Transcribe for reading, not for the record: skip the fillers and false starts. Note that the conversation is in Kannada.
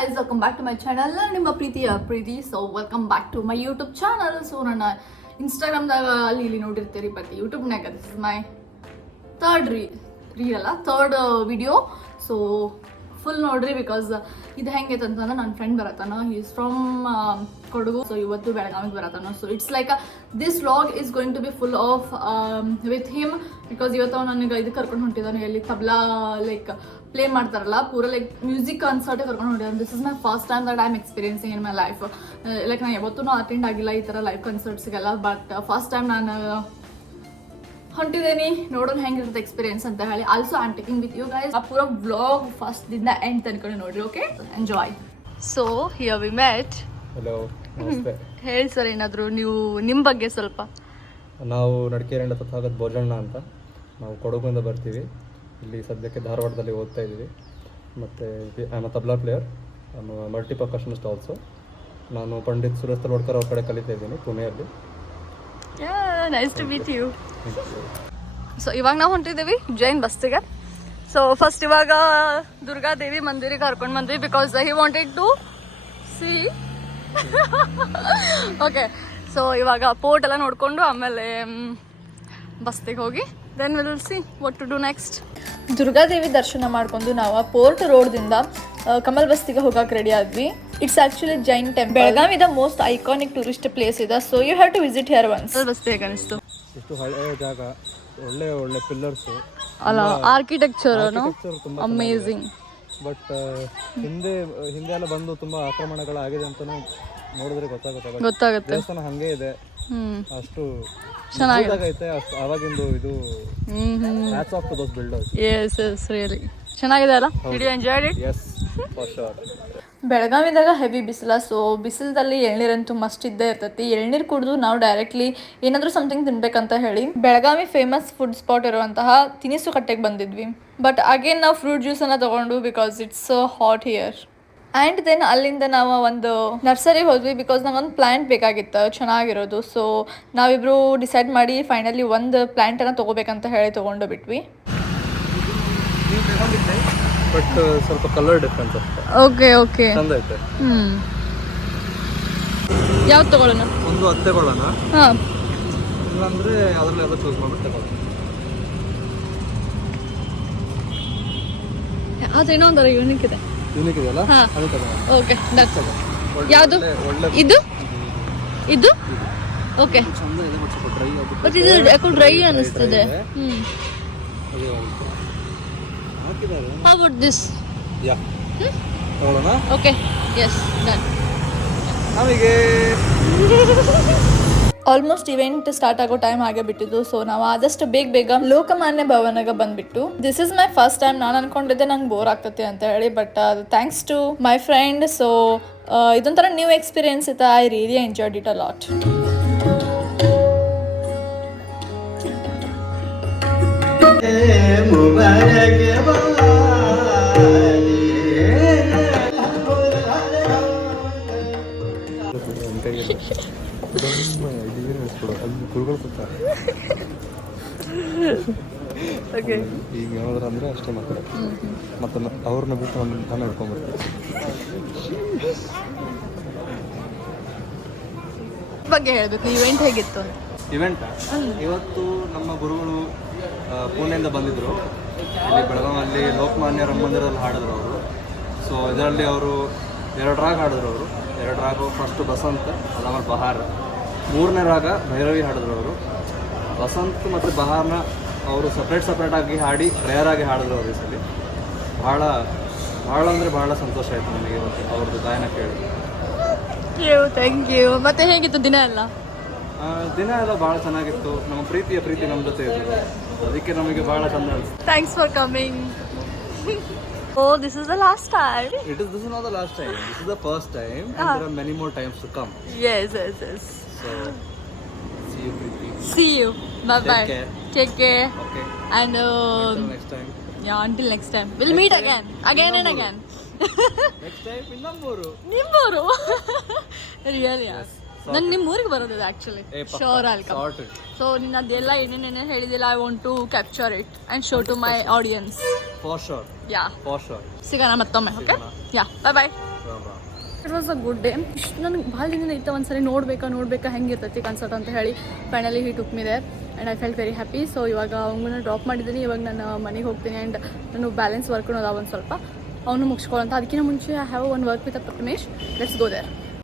guys, welcome back to my channel. ನಿಮ್ಮ ಪ್ರೀತಿಯ ಪ್ರೀತಿ. So welcome back to my YouTube channel. So ನನ್ನ Instagramದಾಗ ಅಲ್ಲಿ ನೋಡಿರ್ತೀರಿ, but YouTubeನಾಗ this is my third video. So full ನೋಡ್ರಿ, ಬಿಕಾಸ್ ಇದು ಹೆಂಗೈತೆ ಅಂತಂದ್ರೆ ನನ್ನ ಫ್ರೆಂಡ್ ಬರತ್ತಾನ, he is from Kodagu. So ಇವತ್ತು ಬೆಳಗಾವಿಗೆ ಬರತ್ತಾನ. So it's like this vlog is going to be full of with him, because ಇವತ್ತು ನನಗೆ ಇದು ಕರ್ಕೊಂಡು ಹೊಂಟಿದ್ದಾನೆ, ಎಲ್ಲಿ ತಬ್ಲಾ ಲೈಕ್ ಪ್ಲೇ ಮಾಡ್ತಾರಲ್ಲ, ಪೂರ ಲೈಕ್ ಮ್ಯೂಸಿಕ್ ಕಾನ್ಸರ್ಟ್ ಕರ್ಕೊಂಡು ಹೊಂಟಿದ್ದಾನೆ. This is my first time that I am experiencing in my life. Like ನಾನು ಯಾವತ್ತೂ ಅಟೆಂಡ್ ಆಗಿಲ್ಲ ಈ ಥರ ಲೈವ್ ಕಾನ್ಸರ್ಟ್ಸ್ಗೆಲ್ಲ, ಬಟ್ ಫಸ್ಟ್ ಟೈಮ್ ನಾನು ಹೊಂಟಿದ್ದೀನಿ. ನೋಡೋಣ ಹೆಂಗಿರುತ್ತೆ ಎಕ್ಸ್ಪೀರಿಯನ್ಸ್ ಅಂತ ಹೇಳಿ. Also I am taking with you guys. ಆ ಪೂರ ವ್ಲಾಗ್ ಫಸ್ಟ್ ದಿಂದ ಎಂಡ್ ತನಕ ನೋಡ್ರಿ. Okay, enjoy. So here we met. Hello, ನಮಸ್ತೆ. ಹೇಳಿ ಸರ್, ಏನಾದರೂ ನೀವು ನಿಮ್ಮ ಬಗ್ಗೆ ಸ್ವಲ್ಪ. ನಾವು ನಡಕೇರಿಯಿಂದ ತಥಾಗತ್ ಭೋಜಣ್ಣ ಅಂತ, ನಾವು ಕೊಡಗಿಂದ ಬರ್ತೀವಿ. ಇಲ್ಲಿ ಸದ್ಯಕ್ಕೆ ಧಾರವಾಡದಲ್ಲಿ ಓದ್ತಾ ಇದ್ದೀವಿ. ಮತ್ತು I am a tabla player, I am multi percussionist also. ನಾನು ಪಂಡಿತ್ ಸುರೇಶ್ ತಲೋಡ್ಕರ್ ಅವ್ರ ಕಡೆ ಕಲಿತಾ ಇದ್ದೀನಿ ಪುಣೆಯಲ್ಲಿ. Nice to meet you. So ಇವಾಗ ನಾವು ಹೊಂಟಿದ್ದೀವಿ ಜೈನ್ ಬಸ್ತಿಗೆ. ಸೊ ಫಸ್ಟ್ ಇವಾಗ ದುರ್ಗಾದೇವಿ ಮಂದಿರಿಗೆ ಕರ್ಕೊಂಡು ಬಂದ್ವಿ, because he wanted to see. Okay, so ಇವಾಗ ಪೋರ್ಟ್ ಎಲ್ಲ ನೋಡಿಕೊಂಡು ಆಮೇಲೆ ಬಸ್ತಿಗೆ ಹೋಗಿ then will see what to do next. Durgadevi ದರ್ಶನ ಮಾಡ್ಕೊಂಡು ನಾವು ಪೋರ್ಟ್ ರೋಡ್ದಿಂದ ಕಮಲ್ ಬಸ್ತಿಗೆ ಹೋಗಕ್ಕೆ ರೆಡಿ ಆದ್ವಿ. It's actually Jain temple. ಬೆಳಗಾವಿದ ಮೋಸ್ಟ್ ಐಕಾನಿಕ್ ಟೂರಿಸ್ಟ್ ಪ್ಲೇಸ್ ಇದೆ. So you have to visit here once. ಬಸ್ತಿ ಹೇಗೆ ಅನಿಸ್ತು? ಎಷ್ಟು ಹಳೆಯ ಜಾಗ, ಒಳ್ಳೆ ಒಳ್ಳೆ ಪಿಲ್ಲರ್ಸ್ ಅಲ್ಲ, ಆರ್ಕಿಟೆಕ್ಚರ್ ಅಮೇಝಿಂಗ್. ಬಟ್ ಹಿಂದೆ ಎಲ್ಲ ಬಂದು ತುಂಬಾ ಆಕ್ರಮಣಗಳಾಗಿದೆ ಅಂತ ನೋಡಿದ್ರೆ ಗೊತ್ತಾಗುತ್ತೆ. ದೇವಸ್ಥಾನ ಹಂಗೆ ಇದೆ, ಅಷ್ಟು ಚೆನ್ನಾಗೈತೆ. ಅವಾಗಿಂದು ಇದು hats off to those builders. Yes yes, really ಚೆನ್ನಾಗಿದೆ ಅಲ್ಲ? Did you enjoyed it? Yes, for sure. ಬೆಳಗಾವಿದಾಗ ಹೆವಿ ಬಿಸಿಲ. ಸೊ ಬಿಸಿಲದಲ್ಲಿ ಎಳ್ನೀರಂತೂ ಮಸ್ಟ್ ಇದ್ದೇ ಇರ್ತೈತಿ. ಎಳ್ನೀರು ಕುಡಿದು ನಾವು ಡೈರೆಕ್ಟ್ಲಿ ಏನಾದರೂ ಸಮಥಿಂಗ್ ತಿನ್ಬೇಕಂತ ಹೇಳಿ ಬೆಳಗಾವಿ ಫೇಮಸ್ ಫುಡ್ ಸ್ಪಾಟ್ ಇರುವಂತಹ ತಿನಿಸು ಕಟ್ಟೆಗೆ ಬಂದಿದ್ವಿ. ಬಟ್ ಅಗೇನ್ ನಾವು ಫ್ರೂಟ್ ಜ್ಯೂಸನ್ನು ತೊಗೊಂಡು, because it's hot here. And then ಅಲ್ಲಿಂದ ನಾವು ಒಂದು ನರ್ಸರಿಗೆ ಹೋದ್ವಿ, ಬಿಕಾಸ್ ನಮಗೊಂದು ಪ್ಲ್ಯಾಂಟ್ ಬೇಕಾಗಿತ್ತು ಚೆನ್ನಾಗಿರೋದು. ಸೊ ನಾವಿಬ್ಬರು ಡಿಸೈಡ್ ಮಾಡಿ ಫೈನಲಿ ಒಂದು ಪ್ಲ್ಯಾಂಟನ್ನು ತೊಗೋಬೇಕಂತ ಹೇಳಿ ತೊಗೊಂಡು ಬಿಟ್ವಿ. ಬಟ್ ಸ್ವಲ್ಪ ಕಲರ್ ಡಿಫ್ರೆನ್ಸ್ ಅಷ್ಟೇ. ಓಕೆ ಓಕೆ, ಚಂದ ಐತೆ. ಯಾವ್ದು ತಗೊಳ್ಳೋಣ? ಒಂದು ಹತ್ತು ತಗೊಳ್ಳೋಣ. ಹಾಂ, ಇಲ್ಲಾಂದ್ರೆ ಅದರಲ್ಲಿ ಯಾವ್ದು ಚೂಸ್ ಮಾಡ್ಬಿಟ್ಟು ತಗೊಳ್ಳೋಣ. ಅದೇನೋ ಒಂಥರ ಯೂನಿಕ್ ಇದೆ. ಯೂನಿಕ್ ಇದೆಯಲ್ಲ, ಅದು ತಗೊಳ್ಳೋಣ. ಓಕೆ, ಯಾವುದು ಇದು? ಇದು ಓಕೆ. ಚಂದ ಇದೆ, ಬಟ್ ಸ್ವಲ್ಪ ಡ್ರೈ ಆಗುತ್ತೆ. ಬಟ್ ಇದು ಯಾಕೋ ಡ್ರೈ ಅನ್ನಿಸ್ತದೆ. How about this? Yeah. ತಗೊಳ್ಳೋಣ. Okay. Yes, done. ನಮಗೆ ಆಲ್ಮೋಸ್ಟ್ ಇವೆಂಟ್ ಸ್ಟಾರ್ಟ್ ಆಗೋ ಟೈಮ್ ಆಗೇ ಬಿಟ್ಟಿದ್ದು. ಸೊ ನಾವು ಆದಷ್ಟು ಬೇಗ ಲೋಕಮಾನ್ಯ ಭವನಗೆ ಬಂದ್ಬಿಟ್ಟು, this is my first time. ನಾನು ಅನ್ಕೊಂಡಿದ್ದೆ ನಂಗೆ ಬೋರ್ ಆಗ್ತೈತಿ ಅಂತ ಹೇಳಿ, but thanks to my friend. So ಇದೊಂಥರ ನ್ಯೂ ಎಕ್ಸ್ಪೀರಿಯನ್ಸ್ ಇತ್ತು. I really enjoyed it a lot. ಈಗ ಏನಾದ್ರು ಅಂದ್ರೆ ಅಷ್ಟೇ ಮಾತಾಡ, ಮತ್ತೆ ಅವ್ರನ್ನ ಬಿಟ್ಟು ನಾನು ಹಿಡ್ಕೊಂಡ್ಬರ್ತೀನಿ. ಬಗ್ಗೆ ಹೇಳಬೇಕು, ಇವೆಂಟ್ ಹೇಗಿತ್ತು? ಇವೆಂಟ್ ಇವತ್ತು ನಮ್ಮ ಗುರುಗಳು ಪುಣೆಯಿಂದ ಬಂದಿದ್ದರು. ಇಲ್ಲಿ ಬೆಳಗಾವಲ್ಲಿ ಲೋಕಮಾನ್ಯ ಮಂದಿರದಲ್ಲಿ ಹಾಡಿದ್ರು ಅವರು. ಸೊ ಇದರಲ್ಲಿ ಅವರು 2 ರಾಗ ಹಾಡಿದ್ರು ಅವರು. 2 ರಾಗ, ಫಸ್ಟು ಬಸಂತ, ಅದಾದ್ಮೇಲೆ ಬಹಾರ್. ಮೂರನೇ ರಾಗ ಭೈರವಿ ಹಾಡಿದ್ರು ಅವರು. ಬಸಂತ್ ಮತ್ತು ಬಹಾರ್ನ ಅವರು ಸಪ್ರೇಟಾಗಿ ಹಾಡಿ ರೇರಾಗಿ ಹಾಡಿದ್ರು ಅವರು. ಈ ಸಲ ಭಾಳ ಅಂದರೆ ಭಾಳ ಸಂತೋಷ ಆಯಿತು ನನಗೆ ಇವತ್ತು ಅವ್ರದ್ದು ಗಾಯನ ಕೇಳಿ. Thank you. ಮತ್ತೆ ಹೇಗಿತ್ತು ದಿನ ಎಲ್ಲ? ದಿನ ಎಲ್ಲ ಭಾಳ ಚೆನ್ನಾಗಿತ್ತು. ನಮ್ಮ ಪ್ರೀತಿ ನಮ್ಮ ಜೊತೆ ಇದ್ರು, ಅದಕ್ಕೆ ನಮಗೆ ಭಾಳ ಚಂದ ಅನಿಸ್ತು. Thanks for coming. Oh, this is the last time. This is not the last time. This is the first time, and there are many more times to come. Yes. So, see you, Preeti. See you. Bye. Take care. Okay. And Until next time. Yeah, until next time. We'll meet again and again. Next time, Nimburu. Really? Yes. ನಾನು ನಿಮ್ಮ ಊರಿಗೆ ಬರೋದು actually. Sure all come. So ನೀನು ಅದೆಲ್ಲ ಏನೇನೇನು ಹೇಳಿದಿಲ್ಲ, I want to capture it and show to my audience. For sure. Yeah, for sure. ಸಿಗೋಣ ಮತ್ತೊಮ್ಮೆ. Okay, yeah, bye. It was a good day. ಇಷ್ಟು ನನಗೆ ಭಾಳ ದಿನ ಇತ್ತು ಒಂದ್ಸರಿ ನೋಡ್ಬೇಕಾ ಹೆಂಗಿರ್ತೈತಿ ಕನ್ಸರ್ಟ್ ಅಂತ ಹೇಳಿ. Finally he took me there and I felt very happy. So ಇವಾಗ ಅವನ್ನ ಡ್ರಾಪ್ ಮಾಡಿದ್ದೀನಿ. ಇವಾಗ ನಾನು ಮನೆಗೆ ಹೋಗ್ತೀನಿ ಆ್ಯಂಡ್ ನಾನು ಬ್ಯಾಲೆನ್ಸ್ ವರ್ಕ್ನು ಅದಾವ ಒಂದು ಸ್ವಲ್ಪ ಅವನು ಮುಗಿಸ್ಕೊಳ್ಳೋಂಥ. ಅದಕ್ಕಿಂತ ಮುಂಚೆ I have one work with a Pramesh. Let's go there.